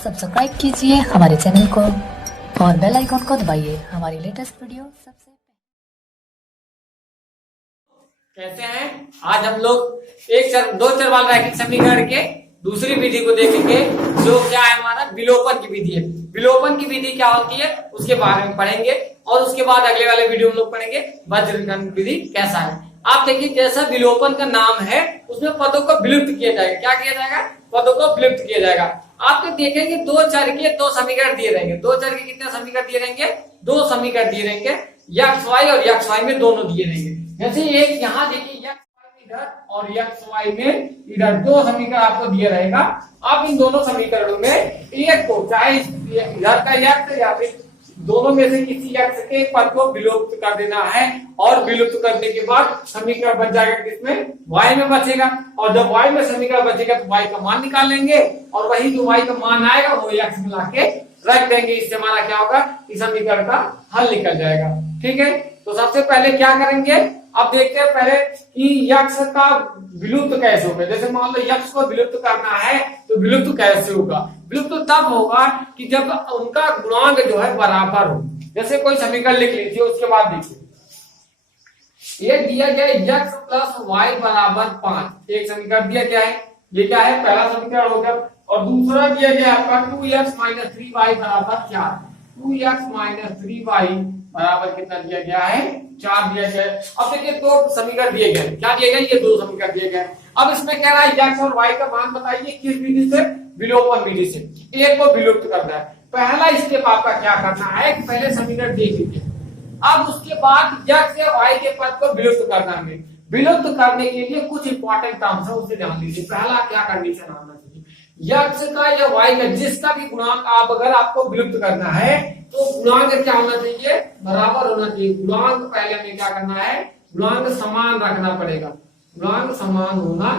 Subscribe कीजिए हमारे channel को और बेल आइकॉन को दबाइए हमारी लेटेस्ट वीडियो सबसे कैसे हैं। आज हम लोग दो चरवाल रैखिक समीकरण के दूसरी विधि को देखेंगे, जो क्या है हमारा विलोपन की विधि है। विलोपन की विधि क्या होती है उसके बारे में पढ़ेंगे और उसके बाद अगले वाले वीडियो में लोग पढ़ेंगे वज्रखंड विधि कैसा है। आप देखिए, जैसा विलोपन का नाम है उसमें पदों को विलुप्त किया जाएगा। क्या किया जाएगा? पदों को विलुप्त किया जाएगा। आपको देखेंगे दो चर के दो समीकरण दिए रहेंगे। दो चर के कितने समीकरण दिए रहेंगे? दो समीकरण दिए रहेंगे, यक्स वाई और यक्स वाई में दोनों दिए रहेंगे। जैसे एक यहाँ देखिए यक्स वाई इधर और यक्स वाई में इधर दो समीकरण आपको दिए रहेगा। आप इन दोनों समीकरणों में एक को, चाहे इधर का यक्स या फिर दोनों में से किसी यक्स के पद को विलुप्त कर देना है और विलुप्त करने के बाद समीकरण बच जाएगा किसमें? y में बचेगा। और जब y में समीकरण बचेगा तो y का मान निकाल लेंगे और वही जो y का मान आएगा वो x में लाके रख देंगे। इससे हमारा क्या होगा? इस समीकरण का हल निकल जाएगा। ठीक है, तो सबसे पहले क्या करेंगे, अब देखते हैं पहले कि यक्स का विलुप्त कैसे होगा। जैसे मान लो यक्स को विलुप्त करना है तो विलुप्त कैसे होगा? विलुप्त तब होगा कि जब उनका गुणांक जो है बराबर हो। जैसे कोई समीकरण लिख लीजिए, उसके बाद देखिए ये दिया गया यक्स प्लस वाई बराबर 5। एक समीकरण दिया गया है, ये क्या है? पहला समीकरण हो गया। और दूसरा दिया गया आपका 2x माइनस 3y बराबर 4। 2x माइनस 3y बराबर कितना दिया गया है? 4 दिया गया है। अब देखिए दो समीकरण दिए गए। क्या दिए गए? ये दो समीकरण दिए गए। अब इसमें कह रहा है x और y का मान बताइए किस विधि से? विलोपन विधि से। एक को विलुप्त करना है। पहला स्टेप आपका क्या करना है कि पहले समीकरण देख लीजिए, अब उसके बाद x या y के पद को विलुप्त करना है। विलुप्त करने के लिए कुछ इंपॉर्टेंट टर्म्स है, उसे ध्यान दीजिए। पहला क्या कंडीशन आना चाहिए? यक्स का या y का जिसका भी गुणांक आप अगर आपको विलुप्त करना है तो गुणांक क्या होना चाहिए? बराबर होना चाहिए। गुणांक पहले हमें क्या करना है? गुणांक समान रखना पड़ेगा। गुणांक समान होना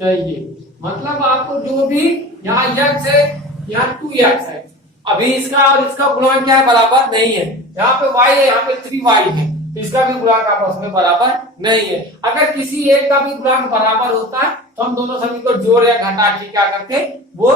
चाहिए। मतलब आपको जो भी यहाँ यक्स है, यहाँ 2x है, अभी इसका और इसका गुणांक क्या है? बराबर नहीं है। यहाँ पे y है, यहाँ पे 3y है, तो इसका भी गुणांक आपस में बराबर नहीं है। अगर किसी एक का भी गुणांक बराबर होता है तो हम दोनों समीकरण जोड़ या घटा के क्या करते, वो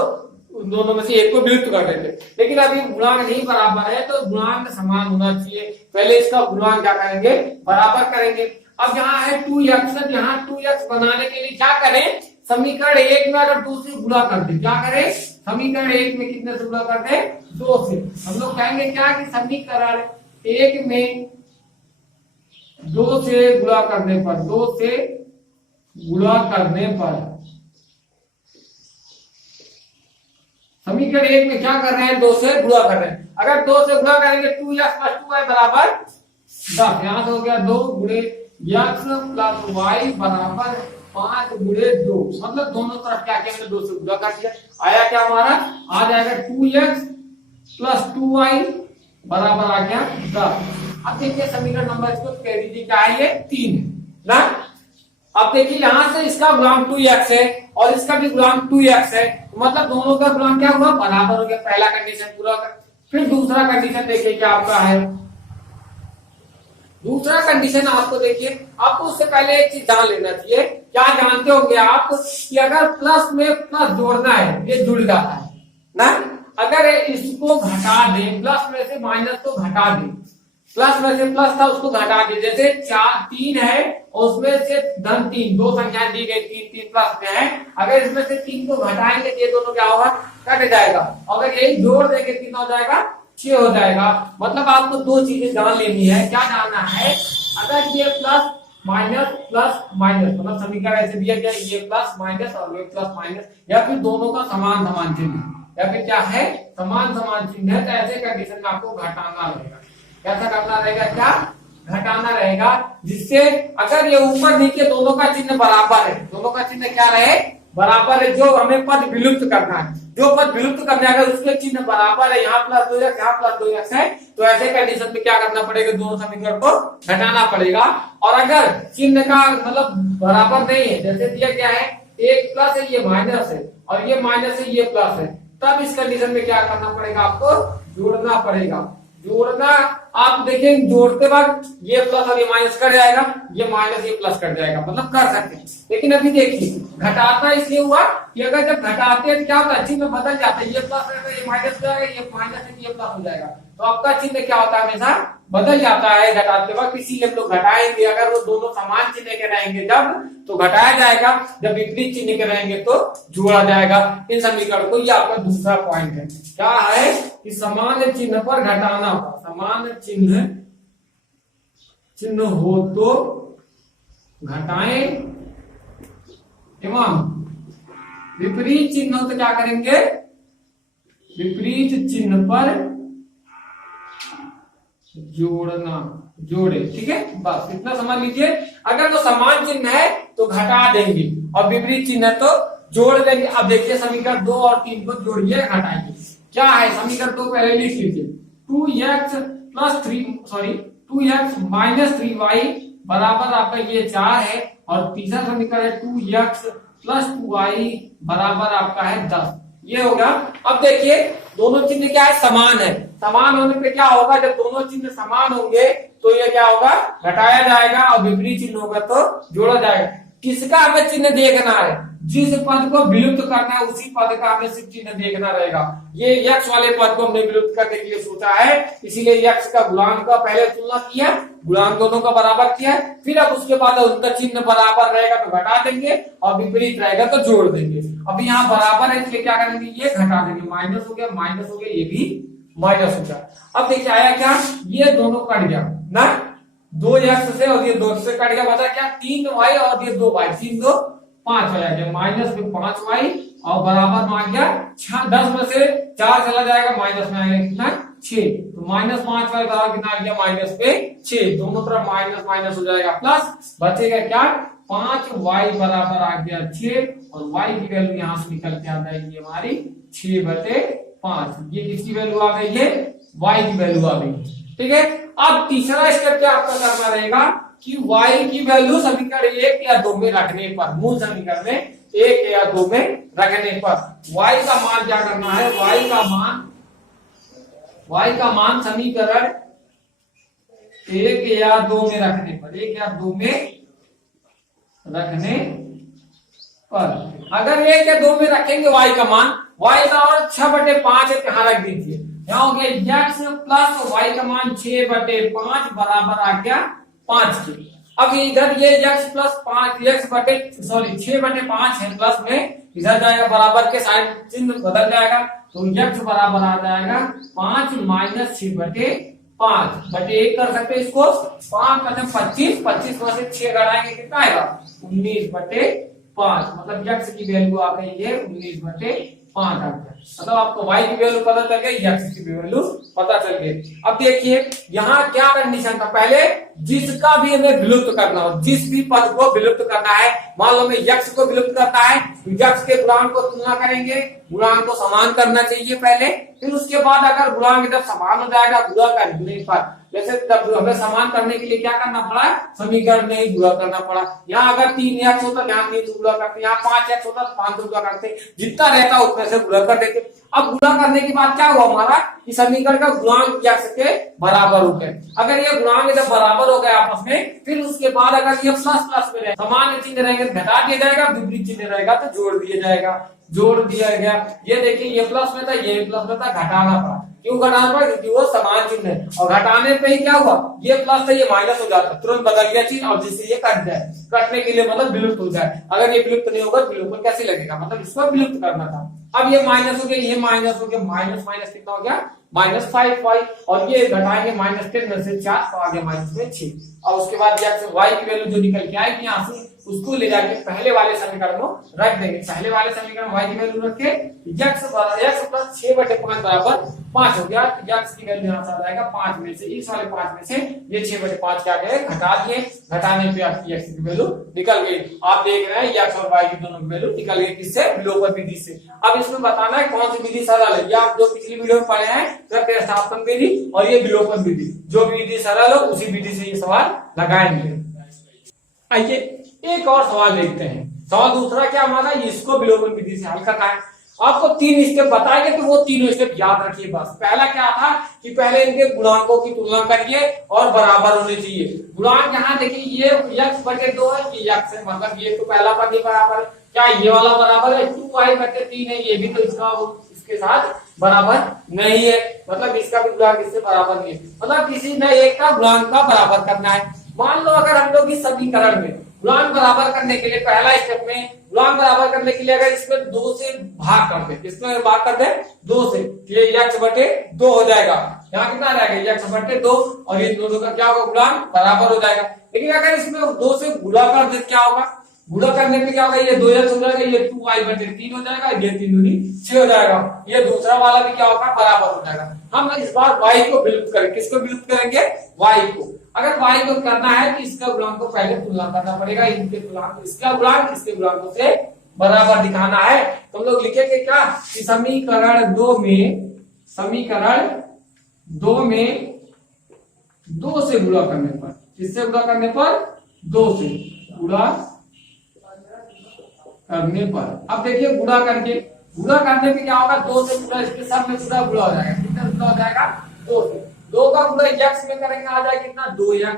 उन दोनों में से एक को विलुप्त कर देते। लेकिन अभी गुणांक नहीं बराबर है तो गुणांक समान होना चाहिए। पहले इसका गुणांक क्या करेंगे? बराबर करेंगे। अब यहाँ है 2x, यहाँ 2x बनाने के लिए क्या करें? समीकरण एक में अगर 2 से गुणा कर दे, क्या करें? समीकरण एक में कितने से गुणा कर दे? 2 से। हम लोग कहेंगे क्या कि समीकरण एक में 2 से गुणा करने पर, 2 से गुणा करने पर समीकरण एक में क्या कर रहे हैं? 2 से गुणा कर रहे हैं। अगर 2 से गुणा करेंगे 2x प्लस 2y बराबर 10। यहां से हो गया 2 गुणे x प्लस y बराबर 5 गुणे 2। मतलब दोनों तरफ क्या किया? 2 से गुणा कर दिया। आया क्या हमारा? आ जाएगा 2x प्लस 2y बराबर आ गया 10। अब देखिए समीकरण नंबर इसको कह दीजिए क्या है? ये 3 है ना। अब देखिए यहां से इसका गुणांक 2x है और इसका भी गुणांक 2x है, मतलब दोनों का गुणांक क्या हुआ? बराबर हो गया। पहला कंडीशन पूरा कर। फिर दूसरा कंडीशन देखिए क्या आपका है। दूसरा कंडीशन आपको देखिए, आपको उससे पहले एक चीज जान लेना चाहिए। क्या जानते होंगे आप कि अगर प्लस में प्लस जोड़ना है, ये जुड़ जाता है ना। अगर इसको घटा दे, प्लस में से माइनस को घटा दे, प्लस में से प्लस था उसको घटा दे। जैसे 3 है और उसमें से धन 3, दो संख्या दी गई, 3 प्लस में है। अगर इसमें से 3 को घटाएंगे तो ये दोनों क्या होगा? कट जाएगा। अगर यही जोड़ देंगे कितना हो जाएगा? 6 हो जाएगा। मतलब आपको दो चीजें जान लेनी है। क्या जानना है? अगर ये प्लस माइनस मतलब समीकरण ऐसे दिया गया, ये प्लस माइनस और ये प्लस माइनस, या फिर दोनों का समान समान चिन्ह, या फिर क्या है? समान समान चिन्ह है, तो ऐसे कंडीशन में आपको घटाना रहेगा। कैसा करना रहेगा? क्या? घटाना रहेगा। जिससे अगर ये ऊपर नीचे दोनों का चिन्ह बराबर है, दोनों का चिन्ह क्या रहे? बराबर है। जो हमें पद विलुप्त करना है, जो पद विलुप्त करने आएगा उसके चिन्ह बराबर है। यहाँ प्लस 2x, यहाँ प्लस 2x है, तो ऐसे कंडीशन में क्या करना पड़ेगा? दोनों समीकरण को घटाना पड़ेगा। और अगर चिन्ह का मतलब बराबर नहीं है, जैसे दिया गया है एक प्लस है, ये माइनस है, और ये माइनस है, ये प्लस है, तब इस कंडीशन में क्या करना पड़ेगा? आपको जोड़ना पड़ेगा। जोड़ना आप देखें जोड़ते वक्त ये प्लस और ये माइनस कट जाएगा, ये माइनस ये प्लस कट जाएगा, मतलब कर सकते हैं। लेकिन अभी देखिए घटाता इसलिए हुआ कि अगर जब घटाते हैं तो क्या होता है, चिन्ह बदल जाता है, ये प्लस रहेगा ये माइनस हो जाएगा, ये माइनस है ये प्लस हो जाएगा, तो आपका चिन्ह क्या होता है हमेशा बदल जाता है घटाते वक्त। इसीलिए हम लोग घटाएंगे, अगर वो दोनों समान चिन्ह के रहेंगे जब तो घटाया जाएगा, जब विपरीत चिन्ह के रहेंगे तो जोड़ा जाएगा इन समीकरण को। ये आपका दूसरा पॉइंट है, क्या है कि समान चिन्ह पर घटाना, समान चिन्ह हो तो घटाएं एवं विपरीत चिन्ह हो तो क्या करेंगे, विपरीत चिन्ह पर जोड़ना, जोड़े। ठीक है, बस इतना समझ लीजिए। अगर वो समान चिन्ह है तो घटा देंगे और विपरीत चिन्ह है तो जोड़ देंगे। अब देखिए समीकरण 2 और 3 को जोड़िए, घटाएंगे। क्या है समीकरण 2 पहले लिख लीजिए, 2x माइनस 3y बराबर आपका ये 4 है, और तीसरा समीकरण है 2x प्लस 2y बराबर आपका है 10। ये होगा। अब देखिए दोनों चिन्ह क्या है, समान है। समान होने पे क्या होगा, जब दोनों चिन्ह समान होंगे तो ये क्या होगा, घटाया जाएगा, और विपरीत चिन्ह होगा तो जोड़ा जाएगा। किसका हमें चिन्ह देखना है, जिस पद को विलुप्त करना है उसी पद का हमें सिर्फ चिन्ह देखना रहेगा। ये यक्ष वाले पद को हमने विलुप्त करने के लिए सोचा है, इसीलिए यक्ष का गुणांक का पहले तुलना किया, गुणांक दोनों का बराबर किया, फिर अब उसके बाद उनका चिन्ह बराबर रहेगा तो घटा देंगे, और विपरीत रहेगा तो जोड़ देंगे। अब यहाँ बराबर है इसलिए क्या करेंगे, ये घटा देंगे, माइनस हो गया माइनस हो गया, ये भी माइनस हो गया। अब देखिए आया क्या, ये दोनों कट गया ना, 2x से और ये 2 से कट गया, बचा क्या 3y और ये 2y, 3 2 5 हो जाएगा, माइनस में 5y और बराबर में आ गया 6। 10 में से 4 चला जाएगा, माइनस में आएगा कितना 6, तो माइनस 5y बराबर कितना आ गया माइनस पे 6। दोनों तरफ माइनस माइनस हो जाएगा, प्लस बचेगा क्या 5y बराबर आ गया 6, और y की वैल्यू यहाँ से निकल के आ जाएगी हमारी 6/5। ये किसकी वैल्यू आ गई है, y की वैल्यू आ गई। ठीक है, अब तीसरा स्टेप क्या आपका करना रहेगा कि y की वैल्यू समीकरण 1 या 2 में रखने पर, मूल समीकरण में 1 या 2 में रखने पर y का मान क्या करना है, y का मान समीकरण 1 या 2 में रखने पर, 1 या 2 में रखने पर, अगर 1 या 2 में रखेंगे y का मान, y का और 6/5 है, यहाँ रख दीजिए, यहाँ हो गया x प्लस y का मान 6/5 बराबर आ गया 5 के। अब इधर ये x प्लस 6/5 है, प्लस में इधर जाएगा, बराबर के साइड चिन्ह बदल जाएगा, तो x बराबर आ जाएगा 5 माइनस 6/5/1 कर सकते हैं इसको, 5 मतलब 25, 25 में से 6 घटाएंगे कितना आएगा 19/5, मतलब x की वैल्यू आ गई है 19/5 आ गया। मतलब आपको y की वैल्यू पता चल गई, x की वैल्यू पता चल गई। अब देखिए यहाँ क्या कंडीशन था, पहले जिसका भी हमें विलुप्त करना हो, जिस भी पद को विलुप्त करना है, मान लो हमें यक्ष को विलुप्त करना है, तो यक्ष के गुणांक को तुलना करेंगे, गुणांक को समान करना चाहिए पहले, फिर उसके बाद अगर गुणांक जब समान हो जाएगा गुणा करने पर, जैसे तब हमें समान करने के लिए क्या करना पड़ा, समीकरण में ही गुणा करना पड़ा। यहाँ अगर 3x होता यहाँ 3 से गुणा करते, यहाँ 5x होता तो 5 से गुणा करते, जितना रहता उसमें से गुणा कर देते। अब गुणा करने के बाद क्या हुआ हमारा कि समीकरण का गुणांक यक्ष के बराबर हो गए। अगर ये गुणांक जब बराबर हो गए आपस में, फिर उसके बाद अगर ये प्लस प्लस में रहे, समान चिन्ह रहेंगे घटा दिया जाएगा, विपरीत चिन्ह रहेगा तो जोड़ दिया जाएगा, जोड़ दिया गया। ये देखिए ये प्लस में था, ये प्लस में था, घटाना पड़ा। क्यों घटाना पड़ा, क्योंकि वो समान चिन्ह है, और घटाने पे ही क्या हुआ, ये प्लस था ये माइनस हो जाता, तुरंत बदल गया चिन्ह, और जिससे ये कट जाए, कटने के लिए मतलब विलुप्त हो जाए। अगर ये विलुप्त नहीं होगा विलुप्त कैसे लगेगा, मतलब इसको विलुप्त करना था। अब ये माइनस हो गया, ये माइनस हो गया, माइनस माइनस कितना हो गया -5y, और ये घटाएंगे -10 में से 4 तो आ गया -6। और उसके बाद y की वैल्यू जो निकल के आएगी यहाँ से उसको ले जाके पहले वाले समीकरण में रख देंगे। पहले वाले समीकरण y की वैल्यू रख के x प्लस 6/5 बराबर 5 हो गया। x की वैल्यू यहाँ से आ जाएगा 5 में से, इस वाले 5 में से ये 6/5 क्या गए घटा दिए, घटाने पे आपकी x की वैल्यू निकल गई। आप देख रहे हैं x और y की दोनों की वैल्यू निकल गई, किससे, विलोपन विधि से। अब इसमें बताना है कौन सी विधि सरल है, या आप जो पिछली वीडियो में पढ़े हैं प्रतिस्थापन विधि और ये विलोपन विधि, जो विधि सरल हो उसी विधि से ये सवाल लगाएंगे। आइए एक और सवाल देखते हैं। सवाल दूसरा क्या हमारा, इसको विलोपन विधि से हल करना है। आपको 3 स्टेप बताएंगे तो वो तीनों स्टेप याद रखिए। बस पहला क्या था कि पहले इनके गुणांकों की तुलना करिए और बराबर होने चाहिए। गुणांक यहाँ देखिए, ये x/2 है, ये x है, मतलब ये तो पहला पद ही बराबर है। क्या ये वाला बराबर है? 2y/3 है, ये भी तो इसके साथ बराबर नहीं है, मतलब इसका भी गुणांक इससे बराबर नहीं है। मतलब किसी न एक का गुणांक का बराबर करना है। मान लो अगर हम लोग इस समीकरण में गुणांक बराबर करने के लिए पहला स्टेप में गुणांक बराबर करने के लिए अगर इसमें 2 से भाग कर दे, इसमें भाग कर दे 2 से, ये x/2 हो जाएगा। यहाँ कितना आ जाएगा? x/2, और ये दोनों का क्या होगा? गुणांक बराबर हो जाएगा। लेकिन अगर इसमें 2 से गुणा कर दे, क्या होगा? गुणा करने पे क्या होगा? ये 2x हो जाएगा, ये 2y/3 हो जाएगा, ये 3 दूनी 6 हो जाएगा। ये दूसरा वाला भी क्या होगा? बराबर हो जाएगा। हम इस बार y को विलुप्त करेंगे। किसको विलुप्त करेंगे? y को। अगर y को करना है तो इसका गुणांक को पहले तुलना करना पड़ेगा, इनके गुणांक, इसका गुणांक इसके गुणांकों से बराबर दिखाना है। तो हम लोग लिखेंगे क्या कि समीकरण 2 में 2 से गुणा करने पर, किससे गुणा करने पर? 2 से गुणा करने पर। अब देखिए गुणा करने पे क्या होगा? 2 से गुणा, इसके सब में पूरा गुणा हो जाएगा। कितना गुणा हो जाएगा? 2 से। 2 का गुणा x में करेंगे, आ जाएगा कितना? 2x।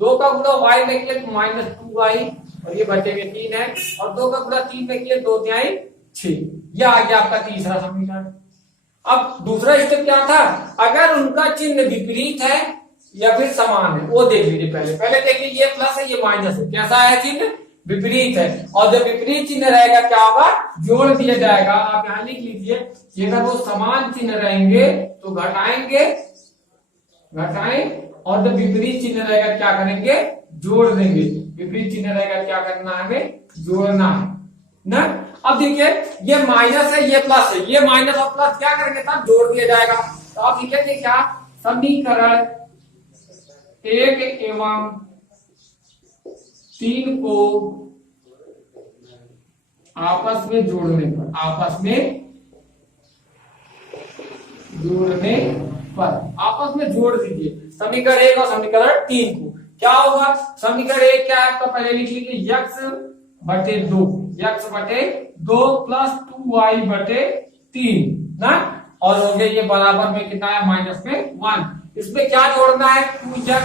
2 का गुणा y में किया तो -2y, और ये बचे में 3 है, और 2 का गुणा 3 में किया 2×3 6। यह आ गया आपका तीसरा समीकरण। अब दूसरा स्टेप क्या था? अगर उनका चिन्ह विपरीत है या फिर समान है, वो देख लीजिए। पहले देख लीजिए, ये प्लस है, ये माइनस है। कैसा है चिन्ह? विपरीत है। और जब विपरीत चिन्ह रहेगा क्या होगा? जोड़ दिया जाएगा। आप यहां लिख लीजिए कि अगर वो समान चिन्ह रहेंगे तो घटाएं, और जब विपरीत चिन्ह रहेगा क्या करेंगे? जोड़ देंगे। विपरीत चिन्ह रहेगा क्या करना है? हमें जोड़ना है ना। अब देखिए, ये माइनस है, ये प्लस है, ये माइनस और प्लस क्या करेंगे? तब जोड़ दिया जाएगा। तो आप लिखेंगे क्या? समीकरण 1 एवं 3 को आपस में जोड़ने पर आपस में जोड़ दीजिए समीकरण 1 और समीकरण 3 को। क्या होगा? समीकरण 1 क्या है आपका? पहले लिख लीजिए x/2 प्लस 2y/3 ना, और हो गया ये बराबर में कितना है? माइनस में 1। इसमें क्या जोड़ना है? 2x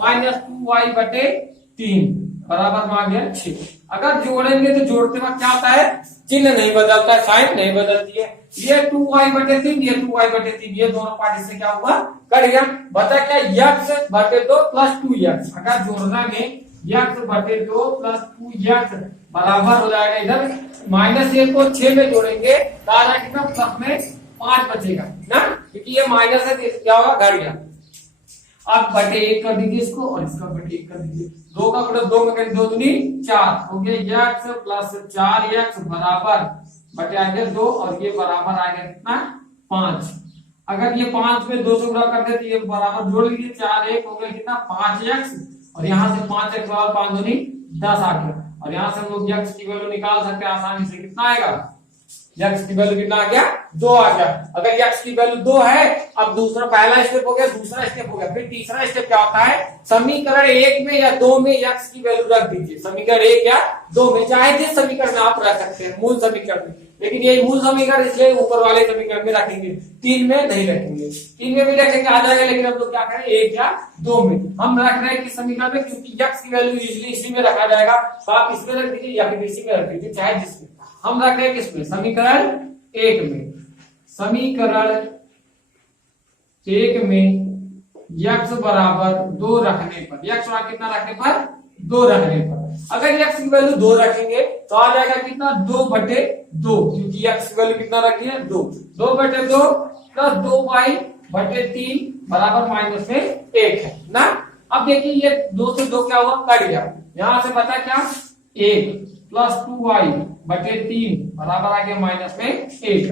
माइनस 2y/3 बराबर में आ गया 6। अगर जोड़ेंगे तो जोड़ते वक्त क्या होता है? चिन्ह नहीं बदलता है, साइन नहीं बदलती है। ये 2y/3, ये 2y/3, ये दोनों पार्ट इससे क्या हुआ? कट गया। बता क्या? x/2 plus 2x। अगर जोड़ना में x/2 प्लस 2x बराबर हो जाएगा, इधर -1 को 6 में जोड़ेंगे तो आ जाएगा कितना? प्लस में 5 बचेगा ना, क्योंकि ये माइनस है तो क्या होगा? घट गया। अब बटे 1 कर दीजिए इसको, और इसका बटे 1 कर दीजिए। 2 का गुणा 2 में करें, 2 दूनी 4 हो गया। x प्लस 4x बराबर बटे आ गया 2, और ये बराबर आ गया कितना? 5। अगर ये 5 में 2 से गुणा कर दे तो ये बराबर जोड़ लीजिए, 4 1 हो गया कितना? 5x, और यहाँ से 5x बराबर 5 दूनी 10 आ गया। और यहाँ से हम लोग x की वैल्यू निकाल सकते हैं आसानी से। कितना आएगा? x की वैल्यू कितना आ गया? 2 आ गया। अगर x की वैल्यू 2 है, अब दूसरा, पहला स्टेप हो गया, दूसरा स्टेप हो गया, फिर तीसरा स्टेप क्या होता है? समीकरण 1 में या 2 में x की वैल्यू रख दीजिए। समीकरण 1 या 2 में, चाहे जिस समीकरण में आप रख सकते हैं, मूल समीकरण में। लेकिन ये मूल समीकरण इसलिए ऊपर वाले समीकरण में रखेंगे, 3 में नहीं रखेंगे। 3 में भी रखेंगे आ जाएगा, लेकिन हम लोग क्या करें? 1 या 2 में हम रख रहे हैं किस समीकरण में? क्योंकि x की वैल्यू यूजुअली इसी में रखा जाएगा, तो आप इसमें रख दीजिए या फिर इसी में रख दीजिए, चाहे जिसमें। हम रख रहे हैं किसमें? समीकरण 1 में। समीकरण 1 में x बराबर 2 रखने पर, x बराबर कितना रखने पर? 2 रखने पर। अगर x की वैल्यू 2 रखेंगे तो आ जाएगा कितना? 2/2, क्योंकि x की वैल्यू कितना रखी है? 2। 2/2 प्लस 2y/3 बराबर माइनस में 1 है ना। अब देखिए, ये 2 से 2 क्या हुआ? कट गया। यहां से बता क्या? 1 प्लस 2y/3 बराबर आ गया माइनस में 1।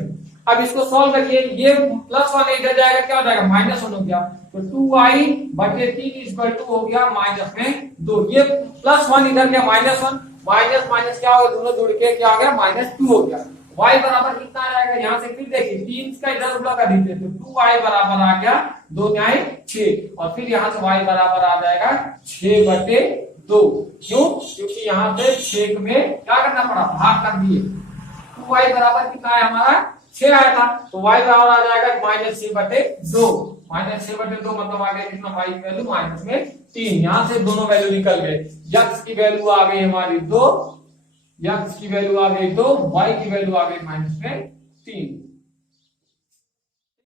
अब इसको सॉल्व करिए, ये +1 इधर जाएगा, क्या हो जाएगा? -1 हो गया। तो 2y/3 = हो गया माइनस में 2। ये +1 इधर गया, -1, माइनस माइनस क्या होगा? दोनों जुड़ के क्या हो गया? -2 हो गया। y बराबर कितना आ जाएगा? यहाँ से फिर देखिए, 3 का इधर उल्टा कर दीजिए, तो 2y बराबर आ गया 2×6, और फिर यहाँ से y बराबर आ जाएगा 6/2। क्यों? क्योंकि यहाँ पे 6 में क्या करना पड़ा? भाग कर दिए। 2y बराबर कितना है हमारा 6 आया था, तो y बराबर आ जाएगा -6/2। -6/2 मतलब आ गया कितना, y की वैल्यू माइनस में 3। यहां से दोनों वैल्यू निकल गए, x की वैल्यू आ गई हमारी 2, x की वैल्यू आ गई 2, y की वैल्यू आ गई -3।